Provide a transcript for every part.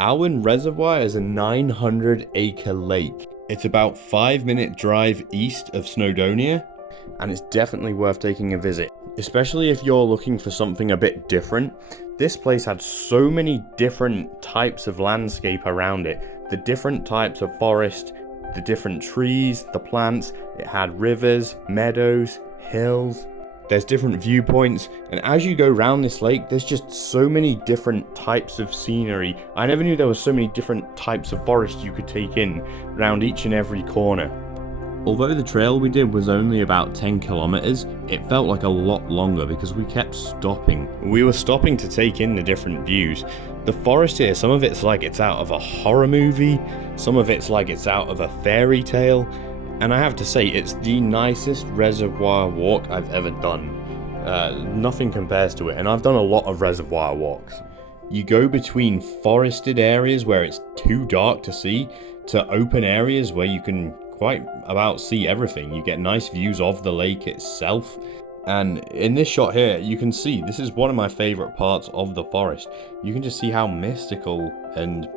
Alwen Reservoir is a 900-acre lake. It's about 5-minute drive east of Snowdonia, and it's definitely worth taking a visit, especially if you're looking for something a bit different. This place had so many different types of landscape around it, the different types of forest, the different trees, the plants. It had rivers, meadows, hills. There's different viewpoints, and as you go around this lake, there's just so many different types of scenery. I never knew there were so many different types of forest you could take in around each and every corner. Although the trail we did was only about 10 kilometers, it felt like a lot longer because we kept stopping. We were stopping to take in the different views. The forest here, some of it's like it's out of a horror movie, some of it's like it's out of a fairy tale. And I have to say, it's the nicest reservoir walk I've ever done. Nothing compares to it, and I've done a lot of reservoir walks. You go between forested areas where it's too dark to see, to open areas where you can quite about see everything. You get nice views of the lake itself. And in this shot here, you can see, this is one of my favorite parts of the forest. You can just see how mystical and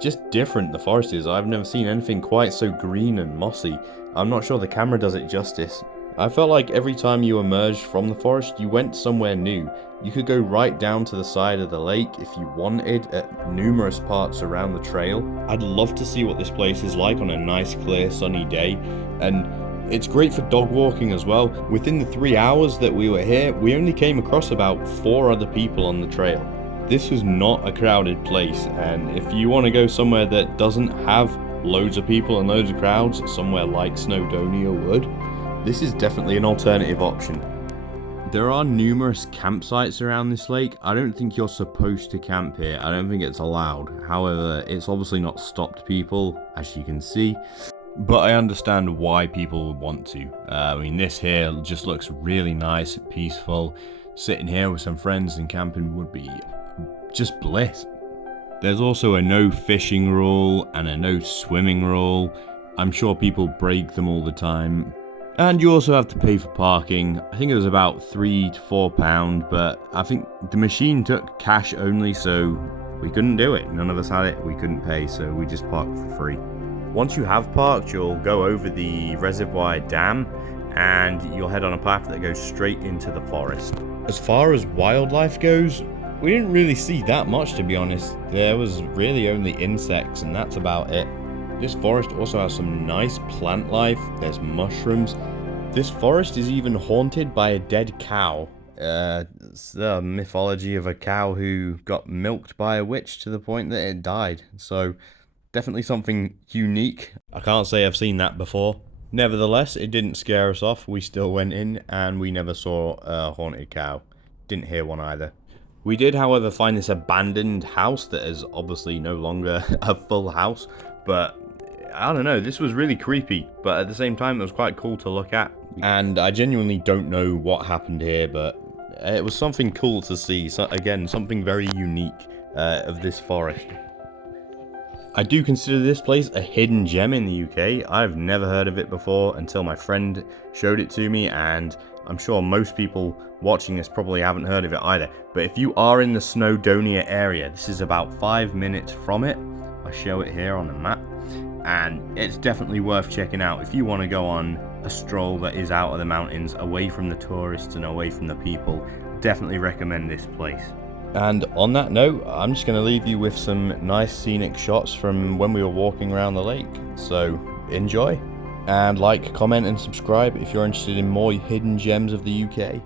just different the forest is. I've never seen anything quite so green and mossy. I'm not sure the camera does it justice. I felt like every time you emerged from the forest, you went somewhere new. You could go right down to the side of the lake if you wanted at numerous parts around the trail. I'd love to see what this place is like on a nice, clear, sunny day. And it's great for dog walking as well. Within the 3 hours that we were here, we only came across about 4 other people on the trail. This was not a crowded place, and if you want to go somewhere that doesn't have loads of people and loads of crowds, somewhere like Snowdonia would, this is definitely an alternative option. There are numerous campsites around this lake. I don't think you're supposed to camp here. I don't think it's allowed. However, it's obviously not stopped people, as you can see. But I understand why people would want to. I mean, this here just looks really nice, peaceful. Sitting here with some friends and camping would be just bliss. There's also a no fishing rule and a no swimming rule. I'm sure people break them all the time. And you also have to pay for parking. I think it was about £3 to £4, but I think the machine took cash only, so we couldn't do it. None of us had it, we couldn't pay, so we just parked for free. Once you have parked, you'll go over the reservoir dam and you'll head on a path that goes straight into the forest. As far as wildlife goes, we didn't really see that much, to be honest. There was really only insects, and that's about it. This forest also has some nice plant life. There's mushrooms. This forest is even haunted by a dead cow. It's the mythology of a cow who got milked by a witch to the point that it died. So, definitely something unique. I can't say I've seen that before. Nevertheless, it didn't scare us off. We still went in, and we never saw a haunted cow. Didn't hear one either. We did, however, find this abandoned house that is obviously no longer a full house, but I don't know, this was really creepy, but at the same time it was quite cool to look at. And I genuinely don't know what happened here, but it was something cool to see. So again, something very unique of this forest. I do consider this place a hidden gem in the UK. I've never heard of it before until my friend showed it to me, and I'm sure most people watching this probably haven't heard of it either. But if you are in the Snowdonia area, this is about 5 minutes from it. I show it here on the map, and it's definitely worth checking out if you want to go on a stroll that is out of the mountains, away from the tourists and away from the people. Definitely recommend this place. And on that note, I'm just going to leave you with some nice scenic shots from when we were walking around the lake. So enjoy, and like, comment and subscribe if you're interested in more hidden gems of the UK.